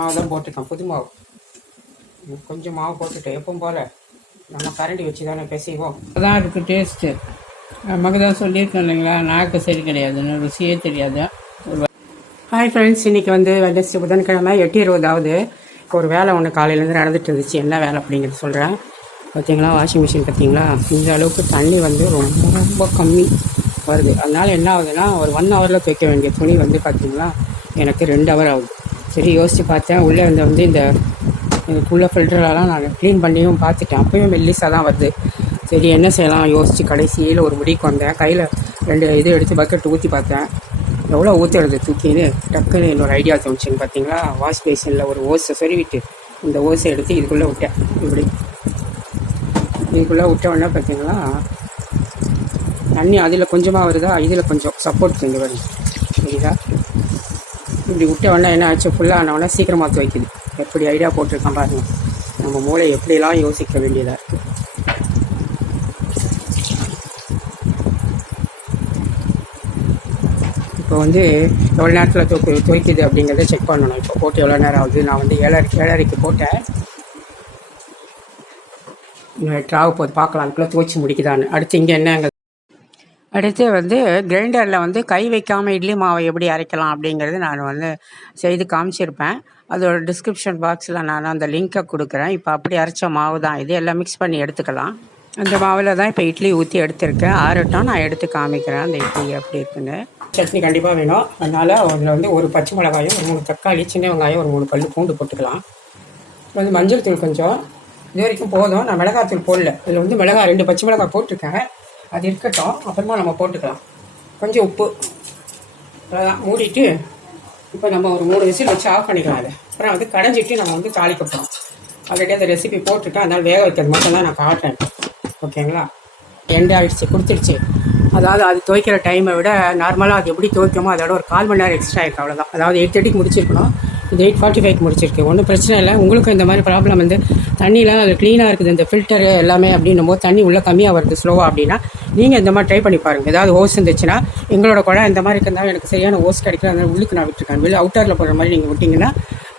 மாவு தான் போட்டிருக்கேன் புது மாவு. கொஞ்சம் மாவு போட்டுட்டு எப்பவும் போல் நம்ம கரண்டி வச்சு தானே பிசைவோம். அதான் இருக்குது டேஸ்ட்டு நமக்கு தான் சொல்லியிருக்கேன் இல்லைங்களா? நாக்கு சரி கிடையாதுன்னு ருசியே தெரியாது. ஒரு ஹாய் ஃப்ரெண்ட்ஸ் இன்னைக்கு வந்து வெள்ளசி புதன்கிழமை எட்டு இருபதாவது ஒரு வேலை ஒன்று காலையிலேருந்து நடந்துட்டு இருந்துச்சு. என்ன வேலை அப்படிங்கிறது சொல்கிறேன் பார்த்தீங்களா வாஷிங் மிஷின் பார்த்தீங்களா இந்த அளவுக்கு தண்ணி வந்து ரொம்ப ரொம்ப கம்மி வருது. அதனால என்ன ஆகுதுன்னா ஒரு ஒன் ஹவரில் துவைக்க வேண்டிய துணி வந்து பார்த்தீங்களா எனக்கு ரெண்டு ஹவர் ஆகுது. சரி யோசித்து பார்த்தேன். உள்ளே வந்து வந்து இந்த இதுக்குள்ளே ஃபில்டரெலாம் நான் க்ளீன் பண்ணியும் பார்த்துட்டேன். அப்பயும் மெல்லிஸாக தான் வருது. சரி என்ன செய்யலாம்? யோசித்து கடைசியில் ஒரு முடிக்கு வந்தேன். கையில் ரெண்டு இது எடுத்து பக்கெட் ஊற்றி பார்த்தேன். எவ்வளோ ஊற்றுறது தூக்கின்னு டக்குன்னு இன்னொரு ஐடியா தோணுச்சுங்க பார்த்தீங்களா? வாஷ் பேசினில் ஒரு ஓஸை சொருவிட்டு இந்த ஓஸை எடுத்து இதுக்குள்ளே விட்டேன். இப்படி. இதுக்குள்ளே விட்ட உடனே பார்த்தீங்களா? தண்ணி அதில் கொஞ்சமாக வருதா? இதில் கொஞ்சம் சப்போர்ட் செஞ்சு வருது சரிதா இப்படி விட்ட உடனே என்ன ஆச்சு? ஃபுல்லாக ஆன உடனே சீக்கிரமாக துவைக்குது. எப்படி ஐடியா போட்டிருக்கான் பாருங்க. நம்ம மூளை எப்படிலாம் யோசிக்க வேண்டியதாக இருக்குது இப்போ வந்து எவ்வளோ நேரத்தில் துவைக்கு துவைக்குது அப்படிங்கிறத செக் பண்ணணும். இப்போ போட்டு எவ்வளோ நேரம் ஆகுது? நான் வந்து ஏழரை ஏழரைக்கு போட்டேன். இன்னும் எட்டு ஆக போது பார்க்கலாம் அதுக்குள்ளே துவைச்சி முடிக்குதான்னு. அடுத்து இங்கே என்ன அடுத்து வந்து கிரைண்டரில் வந்து கை வைக்காமல் இட்லி மாவை எப்படி அரைக்கலாம் அப்படிங்கிறது நான் வந்து செய்து காமிச்சிருப்பேன். அதோட டிஸ்கிரிப்ஷன் பாக்ஸில் நான் அந்த லிங்க்கை கொடுக்குறேன். இப்போ அப்படி அரைச்ச மாவு தான் இது. எல்லாம் மிக்ஸ் பண்ணி எடுத்துக்கலாம். அந்த மாவில் தான் இப்போ இட்லி ஊற்றி எடுத்திருக்கேன். ஆறட்டும் நான் எடுத்து காமிக்கிறேன். அந்த இட்லி எப்படி இருக்குன்னு. சட்னி கண்டிப்பாக வேணும். அதனால் அதில் வந்து ஒரு பச்சை மிளகாயும் ஒரு மூணு தக்காளி சின்ன வெங்காயம் ஒரு மூணு பல் பூண்டு போட்டுக்கலாம். அப்புறம் வந்து மஞ்சள் தூள் கொஞ்சம். இது வரைக்கும் போதும். நான் மிளகாத்தூள் போடல. இதில் வந்து மிளகா ரெண்டு பச்சை மிளகாய் போட்டிருக்கேன். அது இருக்கட்டும். அப்புறமா நம்ம போட்டுக்கலாம். கொஞ்சம் உப்பு. அவ்வளோதான் மூடிட்டு இப்போ நம்ம ஒரு மூணு விசில் வச்சு ஆஃப் பண்ணிக்கலாம் அதை. அப்புறம் வந்து கடைஞ்சிட்டு நம்ம வந்து தாளிக்க போகிறோம் ஆல்ரெடி அந்த ரெசிபி போட்டிருக்கேன் அதனால் வேக வைக்கிறது மட்டும் தான் நான் காட்டுறேன். ஓகேங்களா? எண்ட் ஆகிடுச்சு கொடுத்துருச்சு அதாவது அது துவைக்கிற டைமை விட நார்மலாக அது எப்படி துவைக்குமோ அதோட ஒரு கால் மணி நேரம் எக்ஸ்ட்ரா இருக்கு அவ்வளோதான் அதாவது எயிட் தேர்ட்டிக்கு முடிச்சிருக்கணும். இது எயிட் ஃபார்ட்டி ஃபைவ் முடிச்சிருக்கு. ஒன்றும் பிரச்சனை இல்லை. உங்களுக்கும் இந்த மாதிரி ப்ராப்ளம் வந்து தண்ணிலாம் அது க்ளீனாக இருக்குது. இந்த ஃபில்டரு எல்லாமே அப்படின்னும் போது தண்ணி உள்ளே கம்மியாக வருது ஸ்லோவாக அப்படின்னா நீங்கள் இந்த மாதிரி ட்ரை பண்ணி பாருங்கள் ஏதாவது ஹோஸ் இருந்துச்சுன்னா எங்களோட குழா இந்த மாதிரி இருந்தால் எனக்கு சரியான ஹோஸ் கிடைக்கல. அந்த உள்ளுக்கு நான் விட்டுருக்கேன். வெளியே அவுட்டரில் போடுற மாதிரி நீங்கள் விட்டிங்கன்னா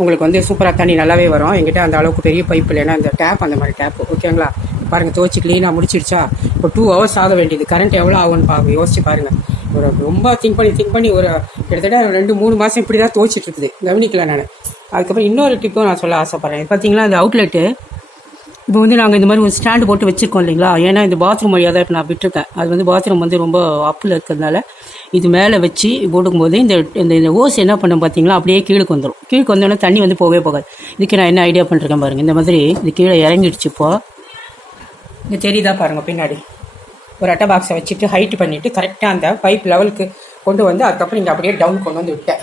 உங்களுக்கு வந்து சூப்பராக தண்ணி நல்லாவே வரும். எங்கிட்ட அந்த அளவுக்கு பெரிய பைப் இல்லைன்னா இந்த டேப் அந்த மாதிரி டேப் ஓகேங்களா பாருங்கள் துவச்சி க்ளீனாக முடிச்சிருச்சா இப்போ டூ ஹவர்ஸ் ஆக வேண்டியது. கரண்ட் எவ்வளோ ஆகும்னு பாருங்க. யோசிச்சு பாருங்கள் ஒரு ரொம்ப திங்க் பண்ணி திங்க் பண்ணி ஒரு கிட்டத்தட்ட ரெண்டு மூணு மாதம் இப்படி தான் துவைச்சிட்டு இருக்குது கவனிக்கல நான். அதுக்கப்புறம் இன்னொரு டிப்பும் நான் சொல்ல ஆசைப்பட்றேன். பார்த்தீங்களா அந்த அவுட்லெட்டு இப்போ வந்து நாங்கள் இந்த மாதிரி ஒரு ஸ்டாண்டு போட்டு வச்சுருக்கோம் இல்லைங்களா? ஏன்னா இந்த பாத்ரூம் வழியாக தான் இப்போ நான் விட்டுருக்கேன். அது வந்து பாத்ரூம் வந்து ரொம்ப அப்பில் இருக்கிறதுனால இது மேலே வச்சு போடும்போது இந்த இந்த இந்த ஓஸ் என்ன பண்ணும் பார்த்தீங்களா அப்படியே கீழுக்கு வந்துடும் கீழுக்கு வந்தோடனே தண்ணி வந்து போகவே போகாது. இதுக்கு நான் என்ன ஐடியா பண்ணிருக்கேன் பாருங்கள் இந்த மாதிரி இது கீழே இறங்கிடுச்சு இப்போ. இங்கே தெரியுதா பாருங்கள் பின்னாடி. ஒரு அட்டை பாக்ஸை வச்சுட்டு ஹைட் பண்ணிவிட்டு கரெக்டாக அந்த பைப் லெவலுக்கு கொண்டு வந்து அதுக்கப்புறம் இங்கே அப்படியே டவுன் கொண்டு வந்து விட்டேன்.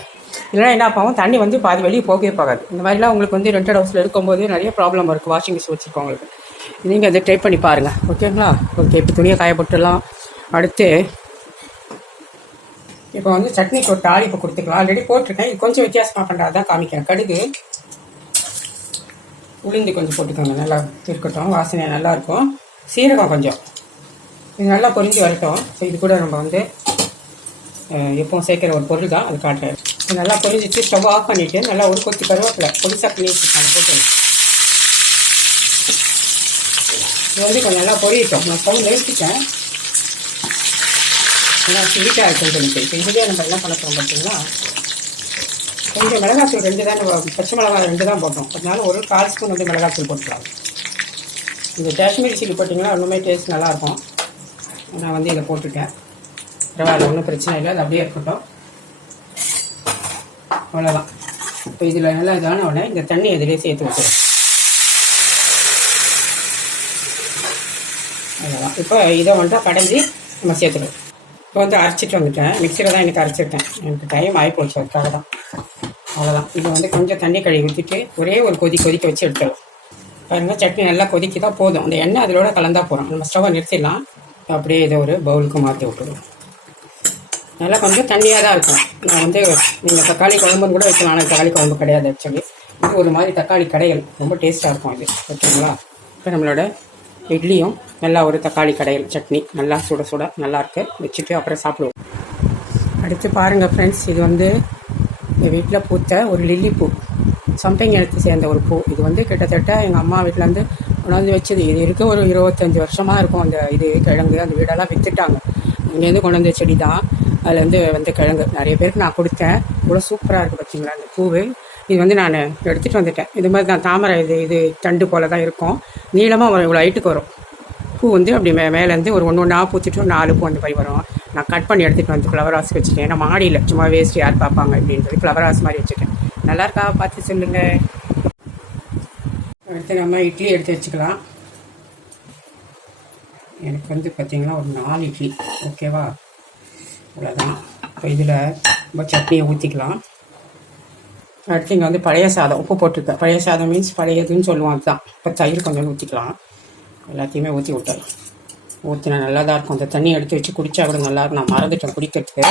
இல்லைன்னா என்ன ஆகும்? தண்ணி வந்து பாதி வெளியே போகவே போகாது. இந்த மாதிரிலாம் உங்களுக்கு வந்து ரெண்டட் ஹவுஸில் இருக்கும்போது நிறைய ப்ராப்ளம் இருக்குது வாஷிங் மிஷின் வச்சுருக்கவங்களுக்கு நீங்கள் அதை ட்ரை பண்ணி பாருங்கள் ஓகேங்களா ஓகே இப்போ துணியை காய போட்டுடலாம். அடுத்து இப்போ வந்து சட்னிக்கு ஒரு தாளிப்பு கொடுத்துக்கலாம். ஆல்ரெடி போட்டிருக்கேன். இது கொஞ்சம் வித்தியாசமாக பண்ணுறது தான் காமிக்கிறேன். கடுகு உளுந்து கொஞ்சம் போட்டுக்கோங்க. நல்லா இருக்கட்டும். வாசனை நல்லாயிருக்கும் சீரகம் கொஞ்சம். இது நல்லா பொரிஞ்சு வரட்டும். ஸோ இது கூட நம்ம வந்து அஹ், எப்பவும் சேர்க்குற ஒரு பொருள் தான். அது காட்டுறேன். இது நல்லா பொரிஞ்சிச்சு ஸ்டவ் ஆஃப் பண்ணிவிட்டு நல்லா ஒரு கொத்தி கருவேப்பிலை பொடிசாக பண்ணி வச்சுருக்காங்க போட்டு இது வந்து கொஞ்சம் நல்லா பொரியட்டும். நான் ஸ்டவ் நிறுத்திட்டேன் நல்லா ஸ்வீட்டாக இருக்கும் சொல்லிட்டு. இப்போ இதுவே நம்ம என்ன பண்ண போகிறோம் பார்த்தீங்களா கொஞ்சம் மிளகாத்தூள் ரெண்டு தான் நம்ம பச்சை மிளகாய் ரெண்டு தான் போட்டோம். அதனால ஒரு கால் ஸ்பூன் வந்து மிளகாத்தூள் போட்டுக்கலாம். இந்த காஷ்மீர் சில்லி போட்டிங்கன்னா இன்னுமே டேஸ்ட் நல்லாயிருக்கும் நான் வந்து இதை போட்டுட்டேன் பரவாயில்ல ஒன்றும் பிரச்சனை இல்லை. அது அப்படியே இருக்கட்டும். அவ்வளோதான் இப்போ இதில் நல்லா இதான உடனே இந்த தண்ணி இதிலே சேர்த்து வச்சுருவோம் அவ்வளோதான் இப்போ இதை வந்துட்டு கடைஞ்சி நம்ம சேர்த்துடுவோம் இப்போ வந்து அரைச்சிட்டு வந்துட்டேன். மிக்சியில் தான் எனக்கு அரைச்சிருக்கேன். எனக்கு டைம் ஆகி போச்சு அதுக்காக தான். அவ்வளோதான் இது வந்து கொஞ்சம் தண்ணி கழுவி ஊற்றிட்டு ஒரே ஒரு கொதி கொதிக்க வச்சு எடுத்துடலாம். பாருங்கள் சட்னி நல்லா கொதிக்க தான் போதும். அந்த எண்ணெய் அதிலோட கலந்தா போகிறோம் நம்ம ஸ்டவ்வை நிறுத்திடலாம். அப்படியே இதை ஒரு பவுலுக்கு மாற்றி விட்டுருவோம். நல்லா கொஞ்சம் தண்ணியாக தான் இருக்கும். நான் வந்து நீங்கள் தக்காளி குழம்புன்னு கூட வைக்கலாம். ஆனால் தக்காளி குழம்பு கிடையாது ஆக்சுவலி இது ஒரு மாதிரி தக்காளி கடைகள் ரொம்ப டேஸ்ட்டாக இருக்கும் இது. ஓகேங்களா இப்போ நம்மளோட இட்லியும் நல்லா ஒரு தக்காளி கடையில். சட்னி நல்லா சுட சுட நல்லாயிருக்கு வச்சுட்டு அப்புறம் சாப்பிடுவோம். அடுத்து பாருங்கள் ஃப்ரெண்ட்ஸ் இது வந்து எங்கள் வீட்டில் பூத்த ஒரு லில்லி பூ. சம்பங்கி எடுத்து சேர்ந்த ஒரு பூ. இது வந்து கிட்டத்தட்ட எங்கள் அம்மா வீட்டிலேருந்து கொண்டாந்து வச்சது. இது இருக்க ஒரு இருபத்தஞ்சி வருஷமாக இருக்கும் அந்த இது கிழங்கு அந்த வீடெல்லாம் விற்றுட்டாங்க இங்கேருந்து கொண்டு வந்த செடி தான். அதுலேருந்து வந்து கிழங்கு. நிறைய பேருக்கு நான் கொடுத்தேன். இவ்வளோ சூப்பராக இருக்குது பார்த்தீங்களா அந்த பூவு. இது வந்து நான் எடுத்துகிட்டு வந்துட்டேன். இது மாதிரி தான் தாமரை இது இது தண்டு போல தான் இருக்கும். நீளமாக வரும் இவ்வளோ ஹைட்டுக்கு வரும். பூ வந்து அப்படி மே மேலேருந்து ஒரு ஒன்று ஒன்றா பூத்துட்டு ஒரு நாலு பூ அந்த மாதிரி வரும். நான் கட் பண்ணி எடுத்துகிட்டு வந்து ஃப்ளவர் ஹாஸ் வச்சுட்டேன். ஏன்னா மாடியில் சும்மா வேஸ்ட் யார் பார்ப்பாங்க அப்படின்னு சொல்லி ஃப்ளவர் ஹாஸ் மாதிரி வச்சுட்டேன். நல்லா இருக்கா? பார்த்து சொல்லுங்கள் அடுத்து நம்ம இட்லி எடுத்து வச்சுக்கலாம். எனக்கு வந்து பார்த்தீங்கன்னா ஒரு நாலு இட்லி. ஓகேவா? அவ்வளோதான் இப்போ இதில் நம்ம சட்னியை ஊற்றிக்கலாம் அடுத்து இங்கே வந்து பழைய சாதம் உப்பு போட்டிருக்கேன் பழைய சாதம் மீன்ஸ் பழையதுன்னு சொல்லுவோம் அதுதான். இப்போ தயிர் கொஞ்சம் ஊற்றிக்கலாம் எல்லாத்தையுமே ஊற்றி விட்டுறேன் ஊற்றினா நல்லா தான் இருக்கும். அந்த தண்ணி எடுத்து வச்சு குடித்தா கூட நல்லா இருக்கும். நான் மறந்துட்டேன் குடிக்கிறதுக்கு.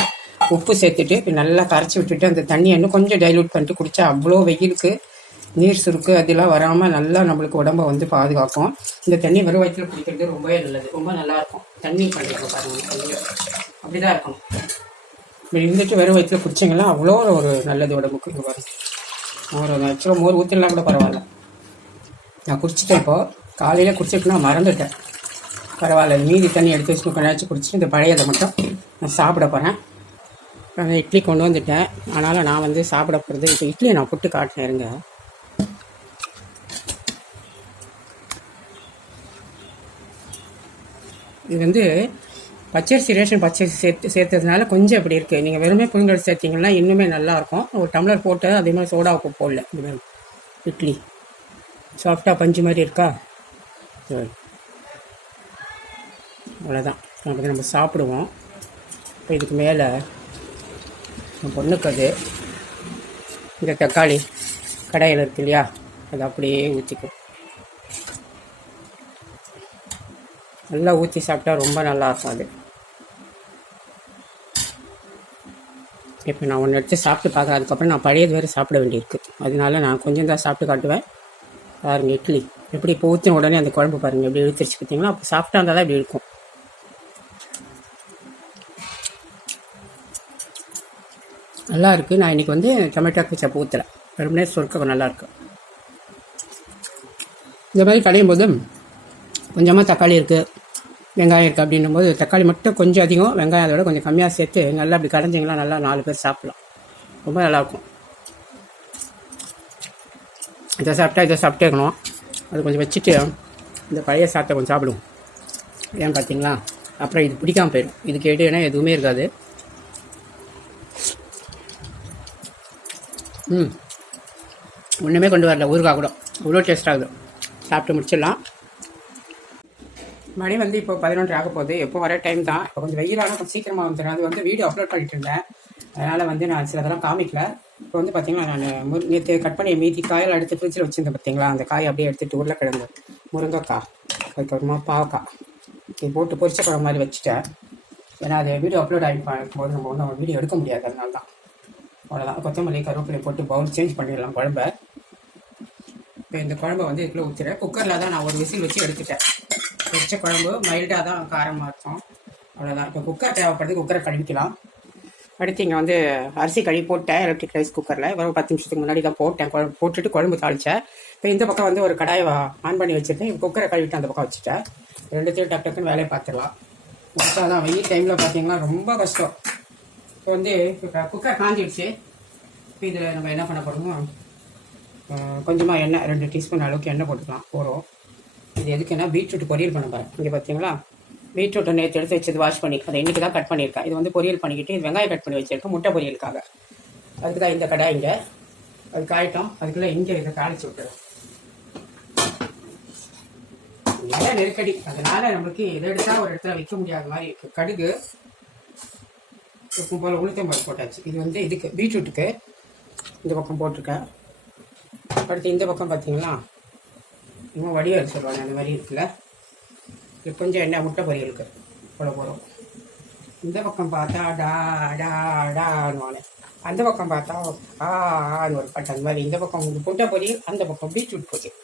உப்பு சேர்த்துட்டு நல்லா கரைச்சி விட்டுட்டு அந்த தண்ணியை இன்னும் கொஞ்சம் டைல்யூட் பண்ணிட்டு குடித்தா அவ்வளோ வெயிலுக்கு நீர் சுருக்கு அதெல்லாம் வராமல் நல்லா நம்மளுக்கு உடம்ப வந்து பாதுகாக்கும். இந்த தண்ணி வெறும் வயிற்றில் குடிக்கிறது ரொம்பவே நல்லது. ரொம்ப நல்லா இருக்கும். தண்ணி பண்ணிடுங்க பாருங்கள் அப்படி அப்படிதான் இருக்கும். இப்படி இருந்துட்டு வெறும் வயிற்றில் குடிச்சிங்கன்னா அவ்வளோ ஒரு நல்லது உடம்புக்கு. இங்க பாருங்க. மோர் ஆக்சுவலாக மோர் ஊற்றினா கூட பரவாயில்ல. நான் குடிச்சிட்டேன் இப்போது காலையில் குடிச்சிட்டு நான் மறந்துட்டேன். பரவாயில்ல. மீதி தண்ணி எடுத்து வச்சு கொஞ்சம் குடிச்சிட்டு இந்த பழையதை மட்டும் நான் சாப்பிட போகிறேன் அந்த இட்லி கொண்டு வந்துட்டேன். அதனால் நான் வந்து சாப்பிட போகிறது இப்போ இட்லியை நான் புட்டு காட்டினேன் இது வந்து பச்சரிசி ரேஷன் பச்சரிசி சேர்த்து சேர்த்ததுனால கொஞ்சம் இப்படி இருக்குது நீங்கள் வெறுமே புழுங்கல் சேர்த்தீங்கன்னா இன்னுமே நல்லாயிருக்கும். ஒரு டம்ளர் போட்டு அதே மாதிரி சோடா உப்பு போடல. இது மாதிரி இட்லி. சாஃப்டாக பஞ்சு மாதிரி இருக்கா? சரி. அவ்வளோதான் அப்படி நம்ம சாப்பிடுவோம். இப்போ இதுக்கு மேலே என் பொண்ணுக்கு அது இந்த தக்காளி கடையில் இருக்கு இல்லையா? அது அப்படியே ஊற்றிக்கும் நல்லா ஊற்றி சாப்பிட்டா ரொம்ப நல்லா இருக்கும் அது இப்போ நான் ஒன்று எடுத்து சாப்பிட்டு பார்க்குறேன். அதுக்கப்புறம் நான் பழையது வேறு சாப்பிட வேண்டியிருக்கு. அதனால நான் கொஞ்சம் தான் சாப்பிட்டு காட்டுவேன். பாருங்கள் இட்லி. எப்படி இப்போ ஊற்றின உடனே அந்த குழம்பு பாருங்க எப்படி இழுத்துருச்சு பார்த்தீங்களா? அப்போ சாப்பிட்டா இருந்தால் தான் இப்படி இருக்கும். நல்லா இருக்குது நான் இன்றைக்கி வந்து டொமேட்டோ கெச்சப் ஊற்றலை வெறுமனே சொர்க்க நல்லாயிருக்கு இந்த மாதிரி கடையும் போது கொஞ்சமாக தக்காளி இருக்குது வெங்காயம் இருக்குது அப்படின்னும் போது தக்காளி மட்டும் கொஞ்சம் அதிகம் வெங்காயம் அதோட கொஞ்சம் கம்மியாக சேர்த்து நல்லா அப்படி கடைஞ்சிங்களா நல்லா நாலு பேர் சாப்பிடலாம். ரொம்ப நல்லாயிருக்கும் இதை சாப்பிட்டா இதை சாப்பிட்டே இருக்கணும். அது கொஞ்சம் வச்சுட்டு இந்த பழைய சாத்தை கொஞ்சம் சாப்பிடுவோம். ஏன் பார்த்தீங்களா? அப்புறம் இது பிடிக்காமல் போயிடும். இது கேட்டுனா எதுவுமே இருக்காது. ம். ஒன்றுமே கொண்டு வரல. ஊறுகாய் கூட. அவ்வளோ டேஸ்டாகுது சாப்பிட்டு முடிச்சிடலாம். மணி வந்து இப்போ பதினொன்று ஆக போகுது. எப்போ வர டைம் தான். இப்போ கொஞ்சம் வெயிலான கொஞ்சம் சீக்கிரமாக வந்துடும் அது வந்து வீடியோ அப்லோட் பண்ணிட்டு இருந்தேன். அதனால் வந்து நான் சிலதெல்லாம் காமிக்கல. இப்போ வந்து பார்த்தீங்கன்னா நான் நேற்று கட் பண்ணி மீதி காயில் எடுத்து ஃப்ரிட்ஜில் வச்சுருந்தேன் பார்த்தீங்களா அந்த காய் அப்படியே எடுத்துகிட்டு உருளைக்கிழங்கு முருங்கைக்காய் அதுக்கப்புறமா பாவக்காய். இது போட்டு பொரிச்ச குழம்பு மாதிரி வச்சுட்டேன். ஏன்னா அது வீடியோ அப்லோட் ஆகி போது நம்ம ஒன்றும் வீடியோ எடுக்க முடியாது. அதனால தான். அவ்வளோதான் கொத்தமல்லி கருவேப்பிலை போட்டு பவுல் சேஞ்ச் பண்ணிடலாம் குழம்ப. இப்போ இந்த குழம்பை வந்து இதுக்குள்ளே ஊற்றுறேன் குக்கரில் தான் நான் ஒரு விசில் வச்சு எடுத்துட்டேன். வச்ச குழம்பு மைல்டாக தான் காரமாக இருக்கும். அவ்வளோதான் இப்போ குக்கர் தேவைப்படுது குக்கரை கழுவிக்கலாம். அடுத்து இங்கே வந்து அரிசி கழுவி போட்டேன் எலக்ட்ரிக் ரைஸ் குக்கரில் ஒரு பத்து நிமிஷத்துக்கு முன்னாடி தான் போட்டேன். குழம்பு போட்டுட்டு குழம்பு தாளித்தேன் இப்போ இந்த பக்கம் வந்து ஒரு கடாயை ஆன் பண்ணி வச்சுருந்தேன் குக்கரை கழுவிட்டு அந்த பக்கம் வச்சுட்டேன். ரெண்டுத்தையும் டக்கு டக்குன்னு வேலையை பார்த்துடலாம். கஷ்டம் தான் வெயில் டைமில் பார்த்தீங்கன்னா ரொம்ப கஷ்டம். இப்போ வந்து இப்போ குக்கர் காஞ்சிடுச்சு. இப்போ இதில் நம்ம என்ன பண்ண போகிறோமோ கொஞ்சமாக எண்ணெய் ரெண்டு டீஸ்பூன் அளவுக்கு எண்ணெய் போட்டுக்கலாம். போகிறோம் இது எதுக்குன்னா பீட்ரூட் பொரியல் பண்ண போகிறேன் இங்கே பார்த்தீங்களா பீட்ரூட்டை நேற்று எடுத்து வச்சது வாஷ் பண்ணி அதை இன்றைக்கி தான் கட் பண்ணியிருக்கேன். இது வந்து பொரியல் பண்ணிக்கிட்டு இது வெங்காயம் கட் பண்ணி வச்சிருக்கேன் முட்டை பொரியலுக்காக. அதுக்கு தான் இந்த கடாய் இங்கே. அது காயிட்டோம். அதுக்குள்ளே இங்கே இதை தாளிச்சு விட்டுறேன். நிறைய நெருக்கடி. அதனால நம்மளுக்கு எதை எடுத்தால் ஒரு இடத்துல வைக்க முடியாத மாதிரி இருக்கு. கடுகு இருக்கும் போல் உளுத்தம் பருப்பு போட்டாச்சு. இது வந்து இதுக்கு பீட்ரூட்டுக்கு இந்த பக்கம் போட்டிருக்கேன். அடுத்து இந்த பக்கம் பார்த்தீங்களா இன்னும் வடிவல் சொல்லுவாங்க அந்த மாதிரி இருக்குல்ல? இது கொஞ்சம் என்ன முட்டை பொரியலுக்கு போட போகிறோம் இந்த பக்கம் பார்த்தா டா டா டான்னு அந்த பக்கம் பார்த்தா ஆ ஆன்னு ஒரு பாட்டு அந்த மாதிரி. இந்த பக்கம் முட்டை பொரியல் அந்த பக்கம் பீட்ரூட் பொரியல்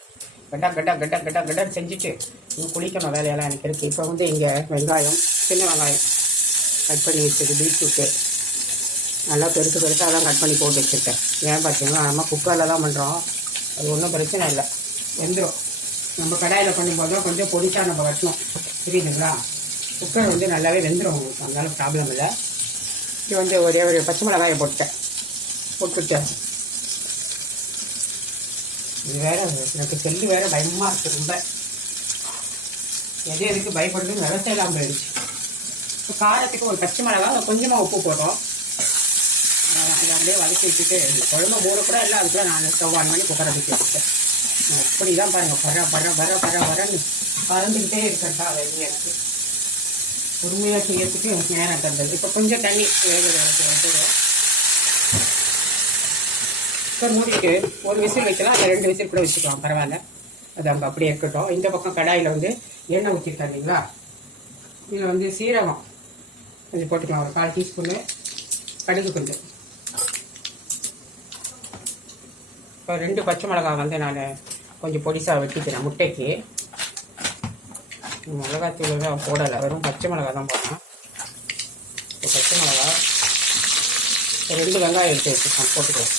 கட்டா கட்டா கட்டா கட்டா கட்டா செஞ்சுட்டு இன்னும் குளிக்கணும் வேலையெல்லாம் எனக்கு இருக்குது இப்போ வந்து இங்கே வெங்காயம் சின்ன வெங்காயம் கட் பண்ணி வச்சது பீட்ரூட்டு. நல்லா பெருசு பெருசாக தான் கட் பண்ணி போட்டு வச்சுருக்கேன். ஏன் பார்த்தீங்கன்னா நம்ம குக்கரில் தான் பண்ணுறோம் அது ஒன்றும் பிரச்சனை இல்லை. வெந்துடும் நம்ம கடாயில் பண்ணும்போது கொஞ்சம் பொடிச்சா நம்ம வெட்டணும். புரியுதுங்களா? குக்கர் வந்து நல்லாவே வெந்துடும் உங்களுக்கு அதனால ப்ராப்ளம் இல்லை. இது வந்து ஒரே ஒரு பச்சை மிளகாயை போட்டேன் போட்டுட்டேன் இது வேற எனக்கு செல்லு வேற பயமாக இருக்குது ரொம்ப. எது எதுக்கு பயப்படுறதுன்னு விவசாயம் இல்லாமல் போயிடுச்சு. இப்போ காரத்துக்கு ஒரு பச்சை மிளகா கொஞ்சமாக உப்பு போடுறோம். அதை அப்படியே வதக்கி வச்சுட்டு குழம்பு மூணு கூட இல்லை அதுக்குள்ளே நான் ஸ்டவ் ஆன் பண்ணி குக்கரை வச்சு வச்சுட்டேன். அப்படி தான் பாருங்கள் பர பர பர பர வரன்னு பறந்துக்கிட்டே இருக்கிறதா வெளியே எனக்கு பொறுமையாக செய்யறதுக்கு எனக்கு நேரம் தந்தது. இப்போ கொஞ்சம் தண்ணி வேகுது எனக்கு வச்சுருவோம் இப்போ மூடிட்டு ஒரு விசில் வைக்கலாம். இல்லை ரெண்டு விசில் கூட வச்சுக்கலாம். பரவாயில்ல. அது அங்கே அப்படியே இருக்கட்டும். இந்த பக்கம் கடாயில் வந்து எண்ணெய் ஊற்றிருக்கா இல்லைங்களா? இதில் வந்து சீரகம். கொஞ்சம் போட்டுக்கலாம். ஒரு கால் டீஸ்பூனு கடுகு கொஞ்சம். இப்போ ரெண்டு பச்சை மிளகாய் வந்து நான் கொஞ்சம் பொடிசாக வெட்டிக்கிறேன் முட்டைக்கு. மிளகாத்தூள் தான் போடலை வெறும் பச்சை மிளகாய் தான் போட்டேன் இப்போ பச்சை மிளகாய் ரெண்டு வெங்காயம் எடுத்து வச்சுருக்கோம் போட்டுக்கிறோம்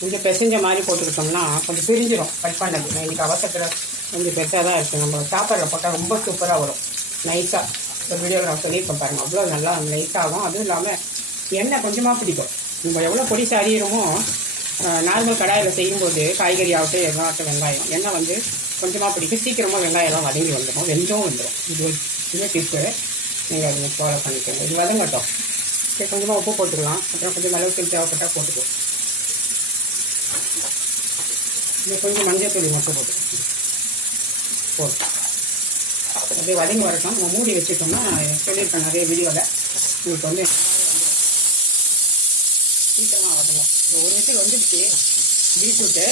கொஞ்சம் பிசைஞ்ச மாதிரி போட்டுக்கிட்டோம்னா கொஞ்சம் பிரிஞ்சிடும் கட் பண்ணது. இன்றைக்கி அவசரத்தில் கொஞ்சம் பெருசாக தான் இருக்குது நம்ம சாப்பாடில் போட்டால் ரொம்ப சூப்பராக வரும். நைஸாக இப்போ வீடியோவில் நான் சொல்லியிருக்கேன் பாருங்கள் அவ்வளோ நல்லா நைஸாகும் அதுவும் இல்லாமல் எண்ணெய் கொஞ்சமாக பிடிக்கும். நம்ம எவ்வளோ பொடிசு அறியிறோமோ நார்மல் கடாயில் செய்யும்போது காய்கறி ஆகட்டும் எதாகட்டும் வெங்காயம். எண்ணெய் வந்து கொஞ்சமாக பிடிக்கும் சீக்கிரமாக வெங்காயம்லாம் வதங்கி வந்துடும் வெந்தும் வந்துடும் இது இதுவே டிப்பு நீங்கள் அதை ஃபாலோ பண்ணிக்கோங்க. இது வதங்கட்டும். சரி கொஞ்சமாக உப்பு போட்டுக்கலாம். அப்புறம் கொஞ்சம் மிளகு தேவைப்பட்டால் போட்டுக்கலாம். இது கொஞ்சம் மஞ்சள் தூள் மட்டும் போட்டுக்கலாம். போதும். அப்படியே வதங்கி வரட்டும். நம்ம மூடி வச்சுட்டோம்னா சொல்லியிருக்கேன் நிறைய வீடியோவில் உங்களுக்கு வந்து சீக்கிரமாக வதங்கும் இந்த விசில் வந்துடுச்சு. பீட்ரூட்டு.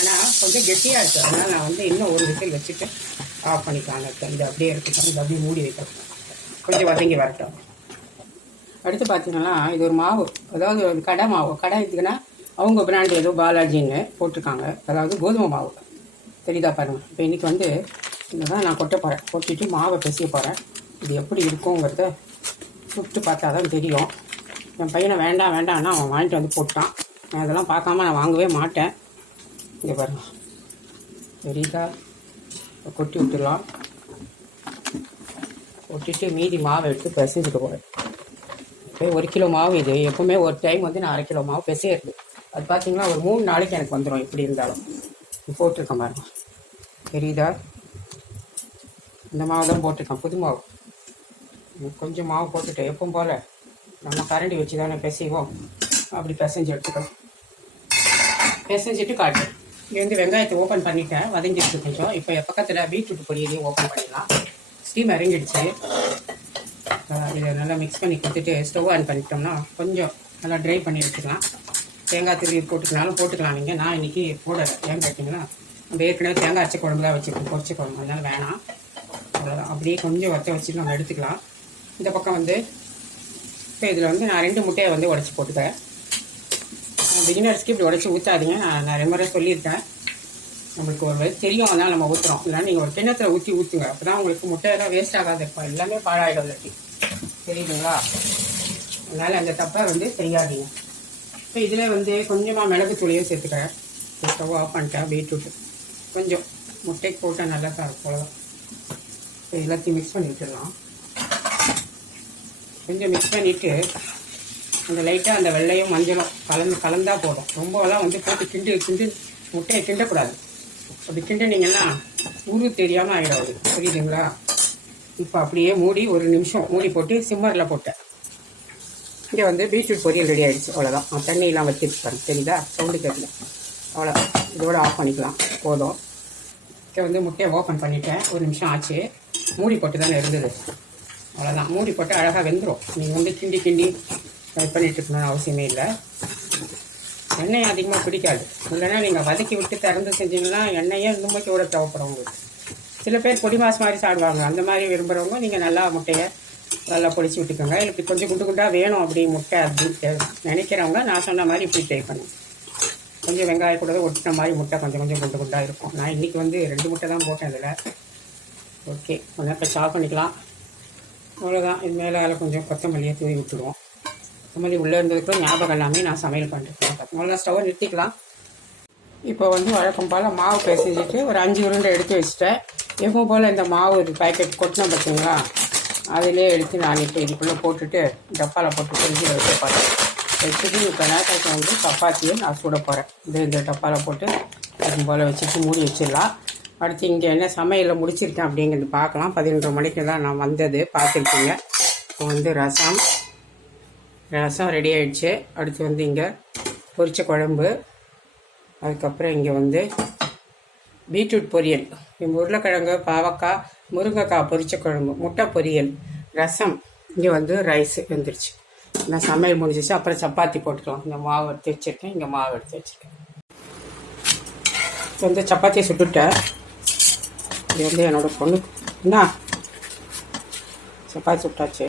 ஆனால் கொஞ்சம் கெட்டியாக இருக்குது அதனால் நான் வந்து இன்னும் ஒரு விசில் வச்சுட்டு ஆஃப் பண்ணிக்கலாம் இருக்கேன் இது அப்படியே எடுத்துக்கலாம். இது அப்படியே மூடி வைக்கிறோம் கொஞ்சம் வதங்கி வரட்டும். அடுத்து பார்த்தீங்கன்னா இது ஒரு மாவு. அதாவது ஒரு கடை மாவு. கடை இதுக்குன்னா அவங்க பிராண்டு ஏதோ பாலாஜின்னு போட்டிருக்காங்க. அதாவது கோதுமை மாவு. தெரியுதா பாருங்கள் இப்போ இன்றைக்கி வந்து இதை தான் நான் கொட்ட போகிறேன் கொட்டிட்டு மாவை பிசைய போகிறேன் இது எப்படி இருக்குங்கிறத சுட்டு பார்த்தா தான் தெரியும். என் பையனை வேண்டாம் வேண்டாம்னா அவன் வாங்கிட்டு வந்து போட்டான். அதெல்லாம் பார்க்காம நான் வாங்கவே மாட்டேன். இங்கே பாருங்க. பெரியதா கொட்டி விட்டுடலாம். கொட்டிட்டு மீதி மாவை எடுத்து பிசைஞ்சிட்டு போகிறேன் இப்போ ஒரு கிலோ மாவு இது. எப்போவுமே ஒரு டைம் வந்து நான் அரை கிலோ மாவு பிசையிறது. அது பார்த்தீங்கன்னா ஒரு மூணு நாளைக்கு எனக்கு வந்துடும் எப்படி இருந்தாலும். போட்டிருக்கேன் பாருங்க. தெரியுதா இந்த மாவு தான் போட்டிருக்கேன் புது மாவு. கொஞ்சம் மாவு போட்டுட்டேன் எப்பவும் போல் நம்ம கரண்டி வச்சு தானே பிசைவோம். அப்படி பிசைஞ்சு எடுத்துக்கணும் பிசைஞ்சிட்டு காட்டு. இங்கே வந்து வெங்காயத்தை ஓப்பன் பண்ணிட்டேன். வதங்கிடுச்சு கொஞ்சம். இப்போ பக்கத்தில் பீட்ரூட் பொடியிலையும் ஓப்பன் பண்ணிடலாம். ஸ்டீம் இறங்கிடுச்சு இதை நல்லா மிக்ஸ் பண்ணி கொடுத்துட்டு ஸ்டவ் ஆன் பண்ணிட்டோம்னா கொஞ்சம் நல்லா ட்ரை பண்ணி வச்சுக்கலாம். தேங்காய் திருவி போட்டுக்கனாலும் போட்டுக்கலாம் நீங்கள் நான் இன்றைக்கி போடலை. ஏன் கேட்டிங்கன்னா நம்ம ஏற்கனவே தேங்காய் அரைச்ச குழம்புலாம் வச்சு வச்சுருக்கோம். பொரிச்ச குழம்பு. அதனால் வேணாம். அவ்வளோதான் அப்படியே கொஞ்சம் வச்ச வச்சுட்டு நம்ம எடுத்துக்கலாம். இந்த பக்கம் வந்து இப்போ இதில் வந்து நான் ரெண்டு முட்டையை வந்து உடச்சி போட்டுக்கிறேன். பிகினர்ஸ்க்கு இப்படி உடச்சி ஊற்றாதீங்க நான் நிறைய முறை சொல்லியிருக்கேன். நம்மளுக்கு ஒரு வயசு தெரியும் அதனால் நம்ம ஊற்றுறோம் இல்லை நீங்கள் ஒரு கிண்ணத்தில் ஊற்றி ஊற்றுங்க அப்போ தான் உங்களுக்கு முட்டையெல்லாம் வேஸ்ட் ஆகாது. இருக்கும் எல்லாமே பாழாயிடும் இல்லாட்டி தெரியுதுங்களா? அதனால் அந்த தப்பை வந்து செய்யாதீங்க. இப்போ இதில் வந்து கொஞ்சமாக மிளகு தூளியும் சேர்த்துக்கிறேன். ஸ்டவ் ஆஃப் பண்ணிட்டேன் பீட்ரூட் கொஞ்சம் முட்டைக்கு போட்டால் நல்லா தான் இருக்கும் அவ்வளோதான் இப்போ எல்லாத்தையும் மிக்ஸ் பண்ணி விட்டுடலாம் கொஞ்சம் மிக்ஸ் பண்ணிவிட்டு அந்த லைட்டாக அந்த வெள்ளையும் மஞ்சளும் கலந்து கலந்தால் போதும். ரொம்பலாம் வந்து போட்டு கிண்டு கிண்டு முட்டையை கிண்டக்கூடாது. அப்படி கிண்டுனீங்கன்னா உரு தெரியாமல் ஆகிடும் அது புரியுதுங்களா? இப்போ அப்படியே மூடி ஒரு நிமிஷம் மூடி போட்டு சிம்மரில் போட்டேன். இங்கே வந்து பீட்ரூட் பொரியல் ரெடி ஆகிடுச்சு அவ்வளோதான் தண்ணியெலாம் வச்சுருப்பேன் தெரியுதா? சவுண்டு கேட்கல. அவ்வளோ இதோட ஆஃப் பண்ணிக்கலாம். போதும். இப்போ வந்து முட்டையை ஓப்பன் பண்ணிட்டேன். ஒரு நிமிஷம் ஆச்சு. மூடி போட்டு தானே இருந்தது. அவ்வளோதான் மூடி போட்டு அழகாக வெந்துடும் நீங்கள் வந்து கிண்டி கிண்டி இது பண்ணிகிட்டு இருக்கணும்னு அவசியமே இல்லை. எண்ணெய் அதிகமாக பிடிக்காது. இல்லைன்னா நீங்கள் வதக்கி விட்டு திறந்து செஞ்சீங்கன்னா எண்ணெயே இன்னுமைக்கு விட தேவைப்படும் உங்களுக்கு. சில பேர் பொடி மாஸ் மாதிரி சாப்பிடுவாங்க. அந்த மாதிரி விரும்புகிறவங்க நீங்கள் நல்லா முட்டையை நல்லா பொடிச்சு விட்டுக்கோங்க. இல்லை இப்படி கொஞ்சம் குண்டு குண்டாக வேணும் அப்படி முட்டை அப்படின்னு நினைக்கிறவங்க நான் சொன்ன மாதிரி இப்படி ட்ரை பண்ணுங்க. கொஞ்சம் வெங்காயம் கூட ஒட்டின மாதிரி முட்டை கொஞ்சம் கொஞ்சம் குண்டு குண்டாக இருக்கும். நான் இன்றைக்கி வந்து ரெண்டு முட்டை தான் போட்டேன் இதில். ஓகே கொஞ்சம் இப்போ சாப் பண்ணிக்கலாம். அவ்வளோதான் இது மேலே அதில் கொஞ்சம் கொத்தமல்லியை தூவி விட்டுருவோம். இந்த மாதிரி உள்ளே இருந்ததுக்குள்ள ஞாபகம் எல்லாமே நான் சமையல் பண்ணிருக்கேன் முதல்ல ஸ்டவ்வை நிறுத்திக்கலாம். இப்போ வந்து வழக்கம் போல் மாவு பிசைஞ்சிட்டு ஒரு அஞ்சு உருண்டை எடுத்து வச்சுட்டேன். எப்பவும் போல் இந்த மாவு ஒரு பேக்கெட் கொட்டினோம் பார்த்தீங்களா அதிலே எடுத்து நான் இப்போ இதுக்குள்ளே போட்டுட்டு டப்பாவில் போட்டு ஃப்ரிட்ஜி வைக்க போகிறேன் வச்சுட்டு இப்போ நேரத்துக்கு வந்து சப்பாத்தியை நான் சுட போகிறேன் இது இந்த டப்பாவில் போட்டு அது போல் வச்சுட்டு மூடி வச்சிடலாம். அடுத்து இங்கே என்ன சமையலில் முடிச்சிருக்கேன் அப்படிங்கிறது பார்க்கலாம். பதினொன்று மணிக்கு தான் நான் வந்தது பார்த்துருக்கீங்க. இப்போ வந்து ரசம் ரசம் ரெடி ஆயிடுச்சு. அடுத்து வந்து இங்கே பொரிச்ச குழம்பு. அதுக்கப்புறம் இங்கே வந்து பீட்ரூட் பொரியல். இங்க உருளைக்கிழங்கு பாவக்காய் முருங்கைக்காய் பொரிச்ச குழம்பு முட்டை பொரியல் ரசம். இங்கே வந்து ரைஸ் வந்துருச்சு. நான் சமையல் முடிஞ்சிச்சு. அப்புறம் சப்பாத்தி போட்டுக்கலாம். இந்த மாவு எடுத்து வச்சுருக்கேன். இங்கே மாவு எடுத்து வச்சுருக்கேன். இப்போ வந்து சப்பாத்தியை சுட்டுட்டேன். இது வந்து என்னோடய பொண்ணு. என்ன சப்பாத்தி சுட்டாச்சு.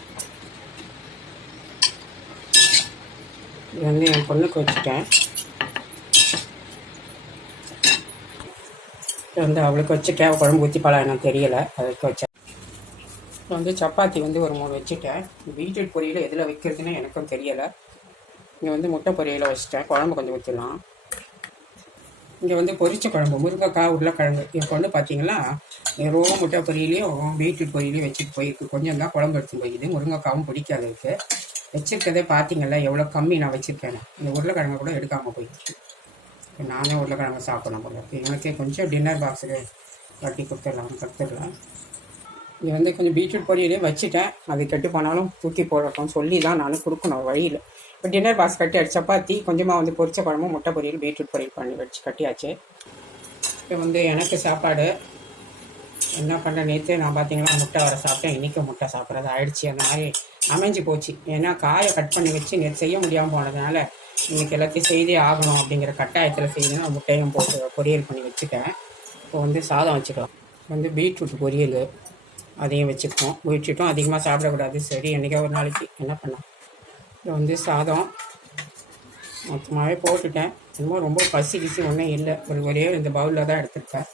இது வந்து என் பொண்ணுக்கு வச்சுட்டேன். இது வந்து அவளுக்கு வச்சுட்டேன். குழம்பு ஊற்றி பழம் எனக்கு தெரியலை. அதுக்கு வச்சேன் இப்போ வந்து சப்பாத்தி வந்து ஒரு மூணு வச்சுட்டேன். பீட்ரூட் பொரியல் எதில் வைக்கிறதுன்னு எனக்கும் தெரியலை. இங்கே வந்து முட்டை பொரியல் வச்சுட்டேன். குழம்பு கொஞ்சம் ஊற்றிடலாம் இங்கே வந்து பொரிச்ச குழம்பு முருங்கைக்காய் உருளைக்கிழங்கு. என் பொண்ணு பார்த்தீங்களா வெறும் முட்டை பொரியலையும் பீட்ரூட் பொரியலையும் வச்சுட்டு போயிருக்கு. கொஞ்சம் தான் குழம்பு எடுத்து போயிடுது முருங்கைக்காவும் பிடிக்காது இருக்குது வச்சிருக்கதே பார்த்தீங்கல்ல எவ்வளோ கம்மி நான் வச்சுருக்கேன் இந்த உருளைக்கிழங்கு கூட எடுக்காமல் போயிடுச்சு. இப்போ நானே உருளைக்கிழங்கு சாப்பிடணும் போல இருக்கு. எனக்கே கொஞ்சம் டின்னர் பாக்ஸுக்கு கட்டி கொடுத்துடலாம் கொடுத்துடலாம் இது வந்து கொஞ்சம் பீட்ரூட் பொரியலே வச்சுட்டேன். அது கெட்டு போனாலும் தூக்கி போடட்டும் சொல்லி தான் நானும் கொடுக்கணும் வழியில். இப்போ டின்னர் பாக்ஸ் கட்டி அடிச்ச சப்பாத்தி கொஞ்சமாக வந்து பொரிச்ச குழம்பு முட்டை பொரியல் பீட்ரூட் பொரியல் பண்ணி வச்சு கட்டியாச்சு. இப்போ வந்து எனக்கு சாப்பாடு என்ன பண்ண நேற்று நான் பார்த்தீங்கன்னா முட்டை வர சாப்பிட்டேன். இன்றைக்கும் முட்டை சாப்பிட்றது ஆயிடுச்சு. அந்த மாதிரி அமைஞ்சு போச்சு. ஏன்னா காயை கட் பண்ணி வச்சு நேற்று செய்ய முடியாமல் போனதுனால இன்னைக்கு எல்லாத்தையும் செய்தே ஆகணும் அப்படிங்கிற கட்டாயத்தில் செய்யணும் நான் முட்டையும் போட்டு பொரியல் பண்ணி வச்சுட்டேன். இப்போ வந்து சாதம் வச்சுக்கலாம். வந்து பீட்ரூட் பொரியல் அதையும் வச்சுப்போம் பீட்ரூட்டும் அதிகமாக சாப்பிடக்கூடாது. சரி என்றைக்கா ஒரு நாளைக்கு என்ன பண்ணலாம்? இது வந்து சாதம். மொத்தமாகவே போட்டுட்டேன். இன்னும் ரொம்ப பசி கிசி ஒன்றும் இல்லை. ஒரு ஒரே இந்த பவுலில் தான் எடுத்திருக்கேன்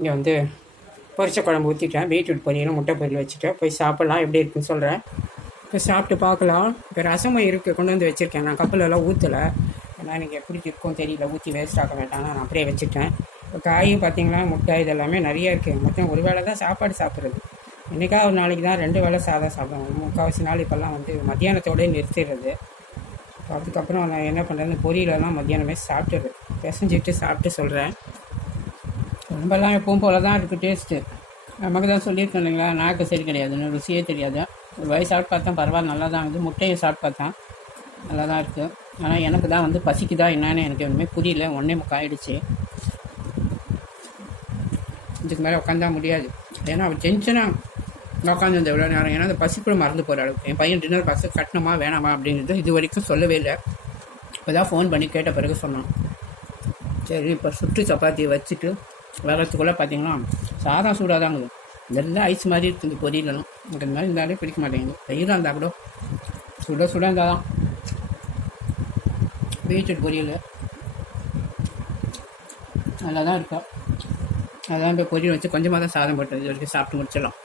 இங்கே வந்து பொரிச்ச குழம்பு ஊற்றிட்டேன் பீட்ரூட் பொரியலும் முட்டை பொரியல் வச்சுட்டேன். போய் சாப்பிட்லாம். எப்படி இருக்குன்னு சொல்கிறேன் இப்போ சாப்பிட்டு பார்க்கலாம். இப்போ ரசமும் இருக்குது கொண்டு வந்து வச்சுருக்கேன். நான் கப்பலெல்லாம் ஊற்றலை ஏன்னா எனக்கு எப்படி இருக்கும் தெரியல. ஊற்றி வேஸ்ட் ஆக வேண்டாம். நான் அப்படியே வச்சுட்டேன். இப்போ காயும் பார்த்தீங்களா? முட்டை இதெல்லாமே நிறைய இருக்குது மொத்தம் ஒரு வேளை தான் சாப்பாடு சாப்பிட்றது. என்றைக்கா ஒரு நாளைக்கு தான் ரெண்டு வேளை சாதம் சாப்பிடுவோம். முக்கால்வாசி நாள் இப்போல்லாம் வந்து மத்தியானத்தோடய நிறுத்திடுறது. அதுக்கப்புறம் நான் என்ன பண்ணுறது பொரியலெல்லாம் மத்தியானமே சாப்பிட்டுறது. பிசைஞ்சிட்டு சாப்பிட்டு சொல்கிறேன் ரொம்பலாம் எப்பவும் போல தான் இருக்குது டேஸ்ட்டு நமக்கு தான் சொல்லியிருக்கேன் இல்லைங்களா? நாக்கு சரி கிடையாதுன்னு ருசியே தெரியாது. ஒரு வயசு சாப்பிட்டு பார்த்தா பரவாயில்ல நல்லா தான் வந்து முட்டையை சாப்பிட்டு பார்த்தேன் நல்லா தான். இருக்குது ஆனால் எனக்கு தான் வந்து பசிக்குதா என்னன்னு எனக்கு எதுவுமே புரியல. ஒன்றே முக்காயிடுச்சு. இதுக்கு மேலே உட்காந்தா முடியாது. ஏன்னா அவள் டென்ஷனாக உட்காந்து எவ்வளோ நேரம். ஏன்னா அந்த பசிப்பில் மறந்து போகிற அளவுக்கு. என் பையன் டின்னர் பாக்ஸு கட்டணுமா வேணாமா அப்படிங்கிறது இது வரைக்கும் சொல்லவே இல்லை. இப்போ தான் ஃபோன் பண்ணி கேட்ட பிறகு சொன்னான். சரி இப்போ சுட்டு சப்பாத்தியை வச்சுட்டு வரத்துக்குள்ளே பார்த்தீங்கன்னா சாதம் சூடாக தாங்க நல்லா ஐஸ் மாதிரி இருக்குது பொரியலும் எனக்கு இந்த மாதிரி இருந்தாலே பிடிக்க மாட்டேங்குது. தயிராக இருந்தால் கூட சுட சுட இருந்தால் தான். பீட்ரூட் பொரியல். நல்லா தான் இருக்கும் அதான் இப்போ பொரியல் வச்சு கொஞ்சமாக தான் சாதம் போட்டது இது வரைக்கும் சாப்பிட்டு முடிச்சிடலாம்.